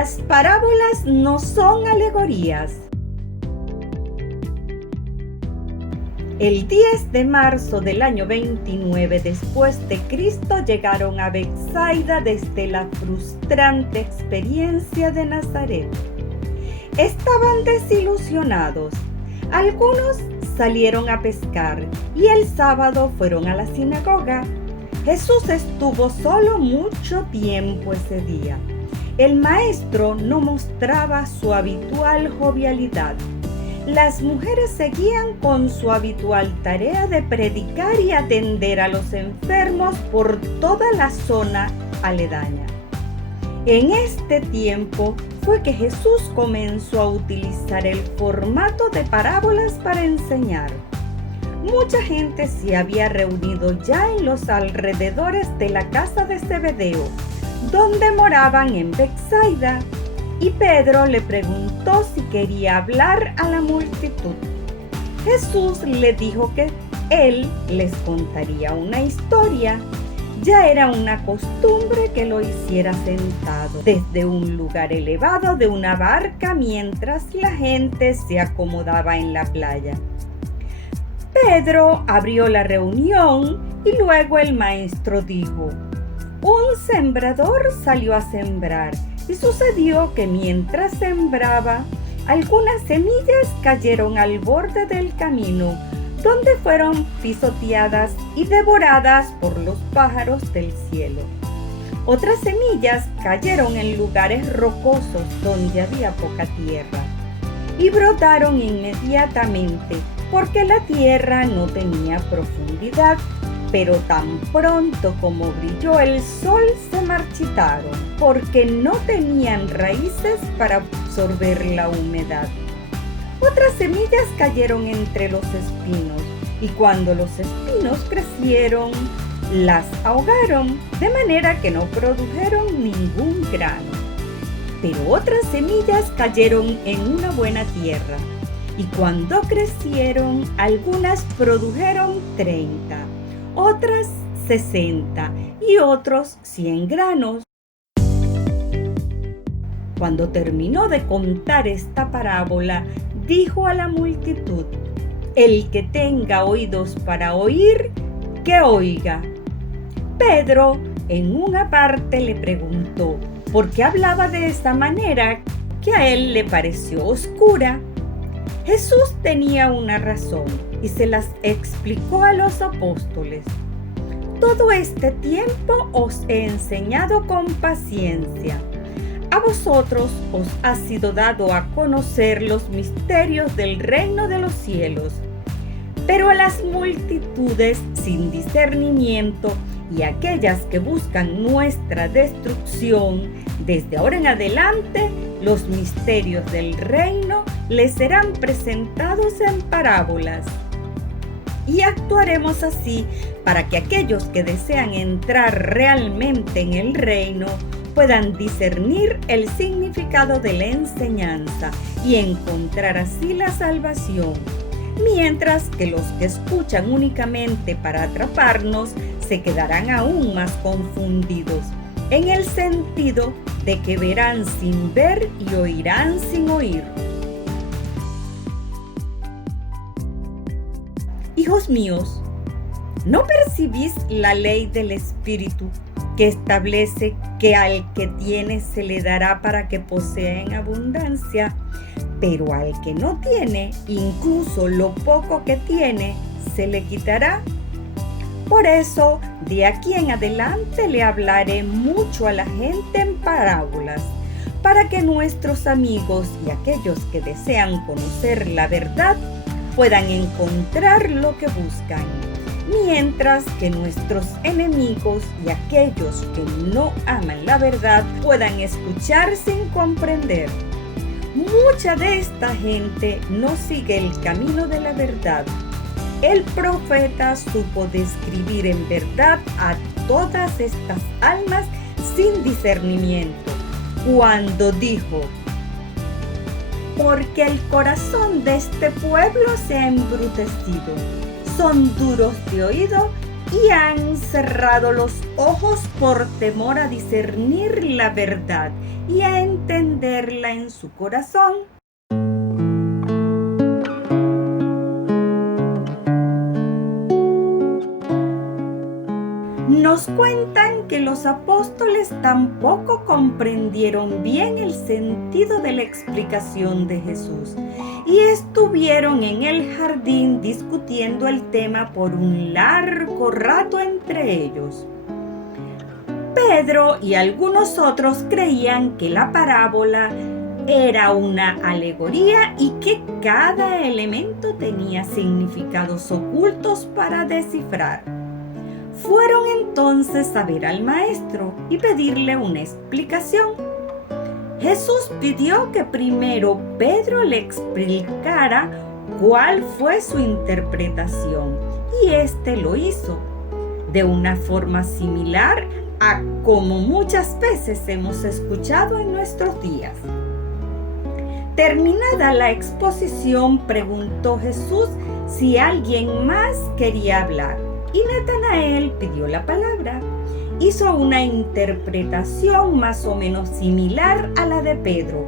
Las parábolas no son alegorías. El 10 de marzo del año 29 después de Cristo llegaron a Betsaida desde la frustrante experiencia de Nazaret. Estaban desilusionados. Algunos salieron a pescar y el sábado fueron a la sinagoga. Jesús estuvo solo mucho tiempo ese día. El maestro no mostraba su habitual jovialidad. Las mujeres seguían con su habitual tarea de predicar y atender a los enfermos por toda la zona aledaña. En este tiempo fue que Jesús comenzó a utilizar el formato de parábolas para enseñar. Mucha gente se había reunido ya en los alrededores de la casa de Zebedeo, donde moraban en Betsaida, y Pedro le preguntó si quería hablar a la multitud. Jesús le dijo que él les contaría una historia. Ya era una costumbre que lo hiciera sentado desde un lugar elevado de una barca mientras la gente se acomodaba en la playa. Pedro abrió la reunión y luego el maestro dijo: un sembrador salió a sembrar y sucedió que mientras sembraba, algunas semillas cayeron al borde del camino, donde fueron pisoteadas y devoradas por los pájaros del cielo. Otras semillas cayeron en lugares rocosos donde había poca tierra y brotaron inmediatamente porque la tierra no tenía profundidad. Pero tan pronto como brilló el sol se marchitaron, porque no tenían raíces para absorber la humedad. Otras semillas cayeron entre los espinos, y cuando los espinos crecieron, las ahogaron, de manera que no produjeron ningún grano. Pero otras semillas cayeron en una buena tierra, y cuando crecieron, algunas produjeron 30. Otras 60 y otros 100 granos. Cuando terminó de contar esta parábola, dijo a la multitud: el que tenga oídos para oír, que oiga. Pedro, en una parte, le preguntó por qué hablaba de esa manera que a él le pareció oscura. Jesús tenía una razón y se las explicó a los apóstoles. Todo este tiempo os he enseñado con paciencia. A vosotros os ha sido dado a conocer los misterios del reino de los cielos. Pero a las multitudes sin discernimiento y a aquellas que buscan nuestra destrucción, desde ahora en adelante, los misterios del reino les serán presentados en parábolas. Y actuaremos así para que aquellos que desean entrar realmente en el reino puedan discernir el significado de la enseñanza y encontrar así la salvación, mientras que los que escuchan únicamente para atraparnos se quedarán aún más confundidos, en el sentido de que verán sin ver y oirán sin oír. Hijos míos, ¿no percibís la ley del Espíritu que establece que al que tiene se le dará para que posea en abundancia, pero al que no tiene, incluso lo poco que tiene, se le quitará? Por eso, de aquí en adelante le hablaré mucho a la gente en parábolas, para que nuestros amigos y aquellos que desean conocer la verdad puedan encontrar lo que buscan, mientras que nuestros enemigos y aquellos que no aman la verdad puedan escuchar sin comprender. Mucha de esta gente no sigue el camino de la verdad. El profeta supo describir en verdad a todas estas almas sin discernimiento, cuando dijo: porque el corazón de este pueblo se ha embrutecido, son duros de oído y han cerrado los ojos por temor a discernir la verdad y a entenderla en su corazón. Nos cuentan que los apóstoles tampoco comprendieron bien el sentido de la explicación de Jesús y estuvieron en el jardín discutiendo el tema por un largo rato entre ellos. Pedro y algunos otros creían que la parábola era una alegoría y que cada elemento tenía significados ocultos para descifrar. Fueron entonces a ver al maestro y pedirle una explicación. Jesús pidió que primero Pedro le explicara cuál fue su interpretación, y éste lo hizo, de una forma similar a como muchas veces hemos escuchado en nuestros días. Terminada la exposición, preguntó Jesús si alguien más quería hablar. Y Natanael pidió la palabra. Hizo una interpretación más o menos similar a la de Pedro,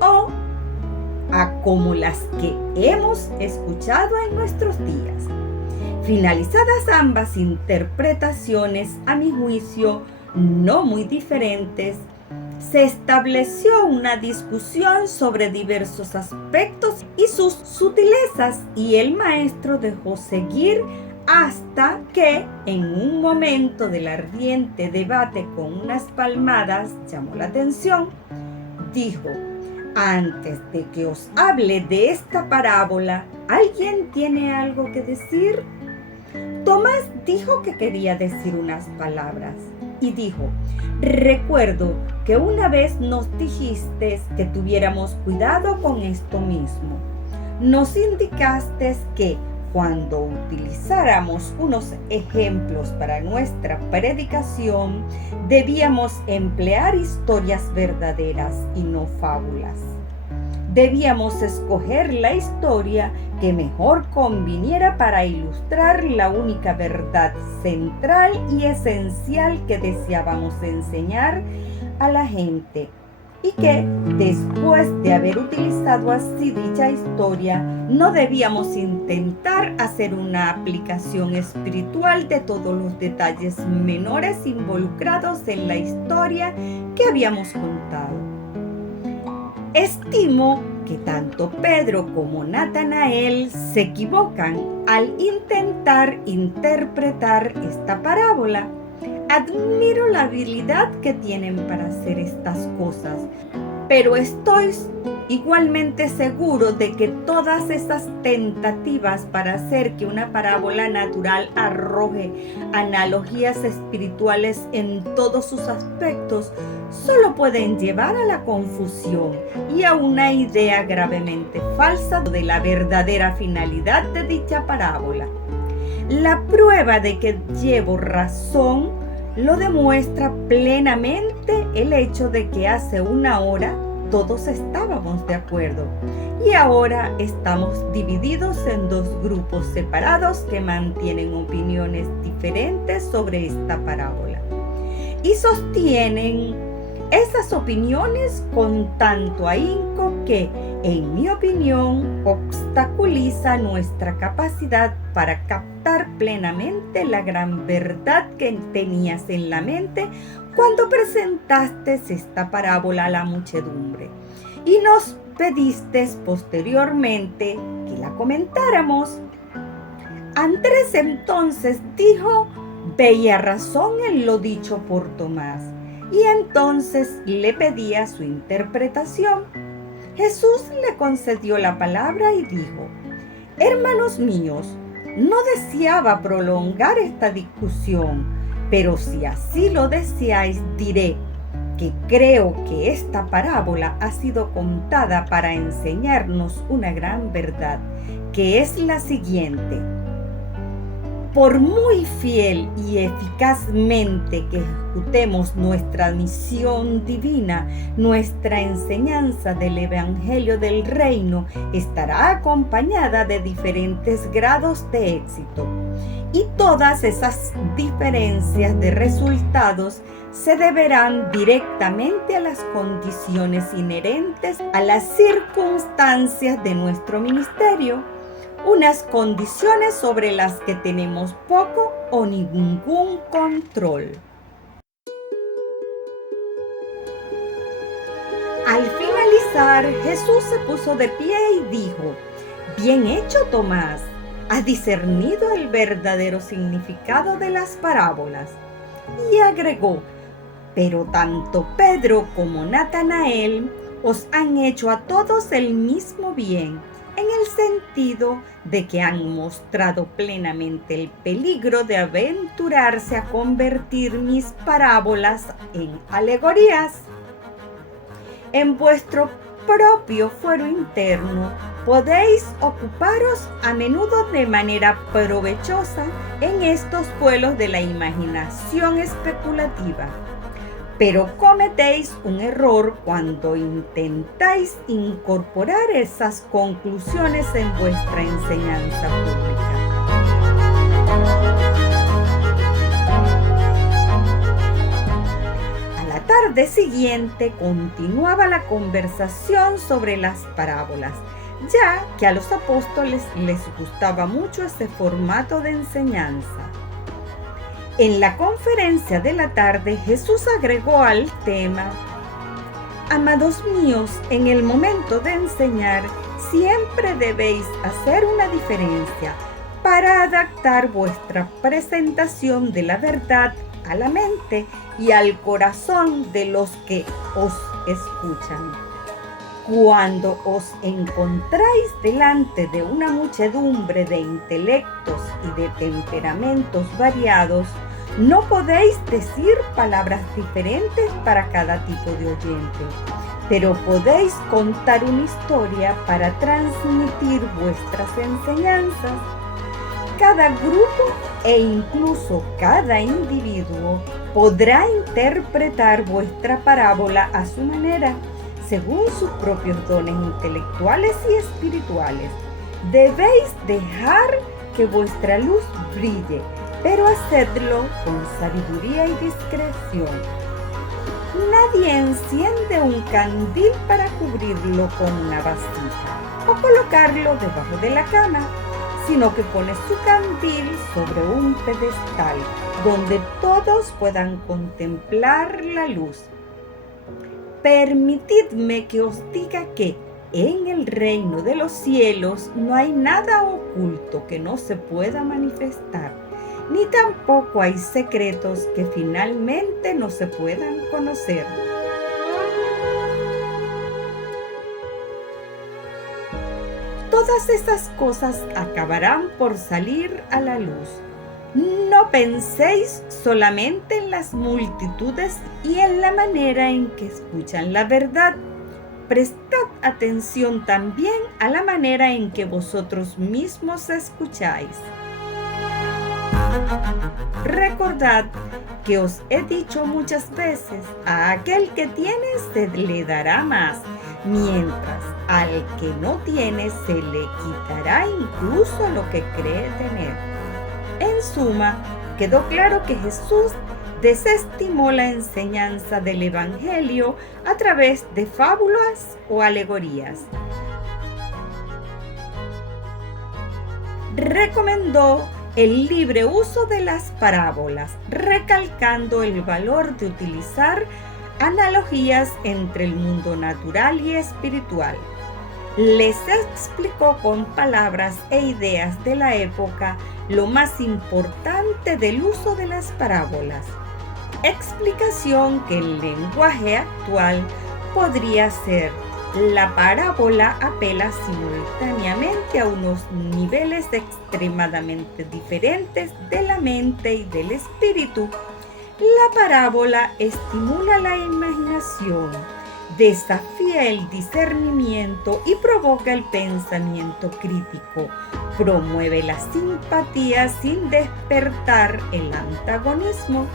o a como las que hemos escuchado en nuestros días. Finalizadas ambas interpretaciones, a mi juicio, no muy diferentes, se estableció una discusión sobre diversos aspectos y sus sutilezas, y el maestro dejó seguir hasta que, en un momento del ardiente debate con unas palmadas, llamó la atención. Dijo: antes de que os hable de esta parábola, ¿alguien tiene algo que decir? Tomás dijo que quería decir unas palabras y dijo: recuerdo que una vez nos dijiste que tuviéramos cuidado con esto mismo. Nos indicaste que cuando utilizáramos unos ejemplos para nuestra predicación, debíamos emplear historias verdaderas y no fábulas. Debíamos escoger la historia que mejor conviniera para ilustrar la única verdad central y esencial que deseábamos enseñar a la gente, y que, después de haber utilizado así dicha historia, no debíamos intentar hacer una aplicación espiritual de todos los detalles menores involucrados en la historia que habíamos contado. Estimo que tanto Pedro como Natanael se equivocan al intentar interpretar esta parábola. Admiro la habilidad que tienen para hacer estas cosas, pero estoy igualmente seguro de que todas esas tentativas para hacer que una parábola natural arroje analogías espirituales en todos sus aspectos solo pueden llevar a la confusión y a una idea gravemente falsa de la verdadera finalidad de dicha parábola. La prueba de que llevo razón lo demuestra plenamente el hecho de que hace una hora todos estábamos de acuerdo y ahora estamos divididos en dos grupos separados que mantienen opiniones diferentes sobre esta parábola y sostienen esas opiniones con tanto ahínco que, en mi opinión, obstaculiza nuestra capacidad para captar plenamente la gran verdad que tenías en la mente cuando presentaste esta parábola a la muchedumbre y nos pediste posteriormente que la comentáramos. Andrés entonces dijo: veía razón en lo dicho por Tomás, y entonces le pedía su interpretación. Jesús le concedió la palabra y dijo: hermanos míos, no deseaba prolongar esta discusión, pero si así lo deseáis, diré que creo que esta parábola ha sido contada para enseñarnos una gran verdad, que es la siguiente: Por muy fiel y eficazmente que ejecutemos nuestra misión divina, nuestra enseñanza del Evangelio del Reino estará acompañada de diferentes grados de éxito. Y todas esas diferencias de resultados se deberán directamente a las condiciones inherentes a las circunstancias de nuestro ministerio, unas condiciones sobre las que tenemos poco o ningún control. Al finalizar, Jesús se puso de pie y dijo: «Bien hecho, Tomás, has discernido el verdadero significado de las parábolas». Y agregó: «Pero tanto Pedro como Natanael os han hecho a todos el mismo bien, en el sentido de que han mostrado plenamente el peligro de aventurarse a convertir mis parábolas en alegorías. En vuestro propio fuero interno podéis ocuparos a menudo de manera provechosa en estos vuelos de la imaginación especulativa. Pero cometéis un error cuando intentáis incorporar esas conclusiones en vuestra enseñanza pública. A la tarde siguiente continuaba la conversación sobre las parábolas, ya que a los apóstoles les gustaba mucho ese formato de enseñanza. En la conferencia de la tarde, Jesús agregó al tema: «Amados míos, en el momento de enseñar, siempre debéis hacer una diferencia para adaptar vuestra presentación de la verdad a la mente y al corazón de los que os escuchan. Cuando os encontráis delante de una muchedumbre de intelectos y de temperamentos variados, no podéis decir palabras diferentes para cada tipo de oyente, pero podéis contar una historia para transmitir vuestras enseñanzas. Cada grupo e incluso cada individuo podrá interpretar vuestra parábola a su manera, según sus propios dones intelectuales y espirituales. Debéis dejar que vuestra luz brille, pero hacedlo con sabiduría y discreción. Nadie enciende un candil para cubrirlo con una vasija o colocarlo debajo de la cama, sino que pone su candil sobre un pedestal donde todos puedan contemplar la luz. Permitidme que os diga que en el reino de los cielos no hay nada oculto que no se pueda manifestar, ni tampoco hay secretos que finalmente no se puedan conocer. Todas esas cosas acabarán por salir a la luz. No penséis solamente en las multitudes y en la manera en que escuchan la verdad. Prestad atención también a la manera en que vosotros mismos escucháis. Recordad que os he dicho muchas veces: a aquel que tiene se le dará más, mientras al que no tiene se le quitará incluso lo que cree tener. En suma, quedó claro que Jesús desestimó la enseñanza del Evangelio a través de fábulas o alegorías. Recomendó el libre uso de las parábolas, recalcando el valor de utilizar analogías entre el mundo natural y espiritual. Les explicó con palabras e ideas de la época lo más importante del uso de las parábolas. Explicación que en lenguaje actual podría ser: la parábola apela simultáneamente a unos niveles extremadamente diferentes de la mente y del espíritu. La parábola estimula la imaginación, desafía el discernimiento y provoca el pensamiento crítico, promueve la simpatía sin despertar el antagonismo.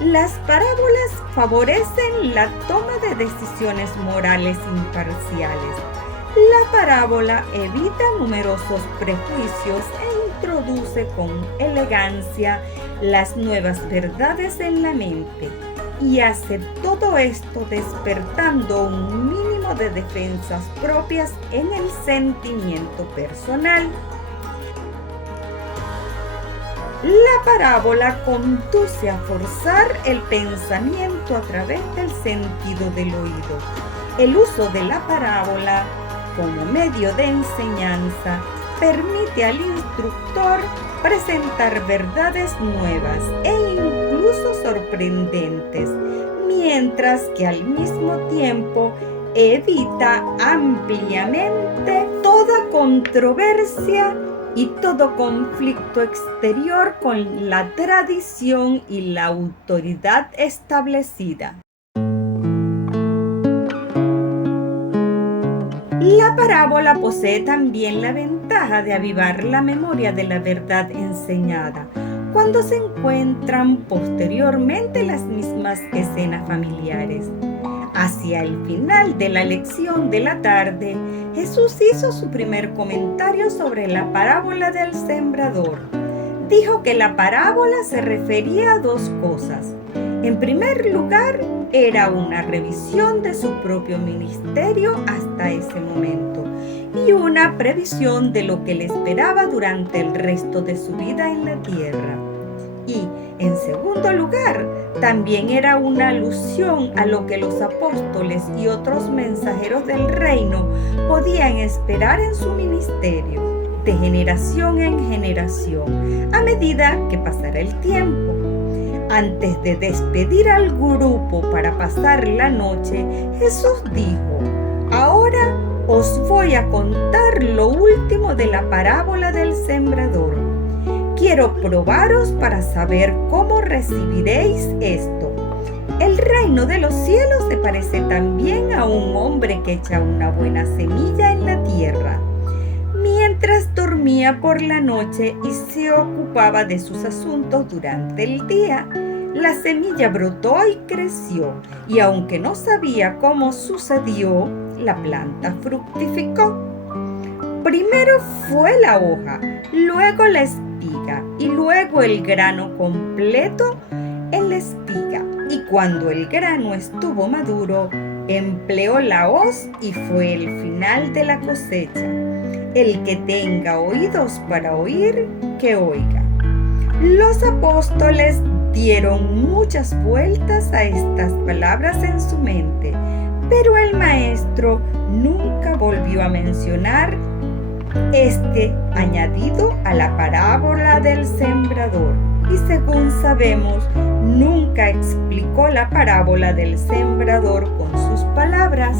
Las parábolas favorecen la toma de decisiones morales imparciales. La parábola evita numerosos prejuicios e introduce con elegancia las nuevas verdades en la mente, y hace todo esto despertando un mínimo de defensas propias en el sentimiento personal. La parábola conduce a forzar el pensamiento a través del sentido del oído. El uso de la parábola como medio de enseñanza permite al instructor presentar verdades nuevas e incluso sorprendentes, mientras que al mismo tiempo evita ampliamente toda controversia y todo conflicto exterior con la tradición y la autoridad establecida. La parábola posee también la ventaja de avivar la memoria de la verdad enseñada, cuando se encuentran posteriormente las mismas escenas familiares. Hacia el final de la lección de la tarde, Jesús hizo su primer comentario sobre la parábola del sembrador. Dijo que la parábola se refería a dos cosas. En primer lugar, era una revisión de su propio ministerio hasta ese momento y una previsión de lo que le esperaba durante el resto de su vida en la tierra. Y, en segundo lugar, también era una alusión a lo que los apóstoles y otros mensajeros del reino podían esperar en su ministerio, de generación en generación, a medida que pasara el tiempo. Antes de despedir al grupo para pasar la noche, Jesús dijo: «Ahora os voy a contar lo último de la parábola del sembrador. Quiero probaros para saber cómo recibiréis esto. El reino de los cielos se parece también a un hombre que echa una buena semilla en la tierra. Mientras dormía por la noche y se ocupaba de sus asuntos durante el día, la semilla brotó y creció, y aunque no sabía cómo sucedió, la planta fructificó. Primero fue la hoja, luego la espiga y luego el grano completo en la espiga. Y cuando el grano estuvo maduro, empleó la hoz y fue el final de la cosecha. El que tenga oídos para oír, que oiga». Los apóstoles dieron muchas vueltas a estas palabras en su mente, pero el maestro nunca volvió a mencionar este añadido a la parábola del sembrador. Y según sabemos, nunca explicó la parábola del sembrador con sus palabras.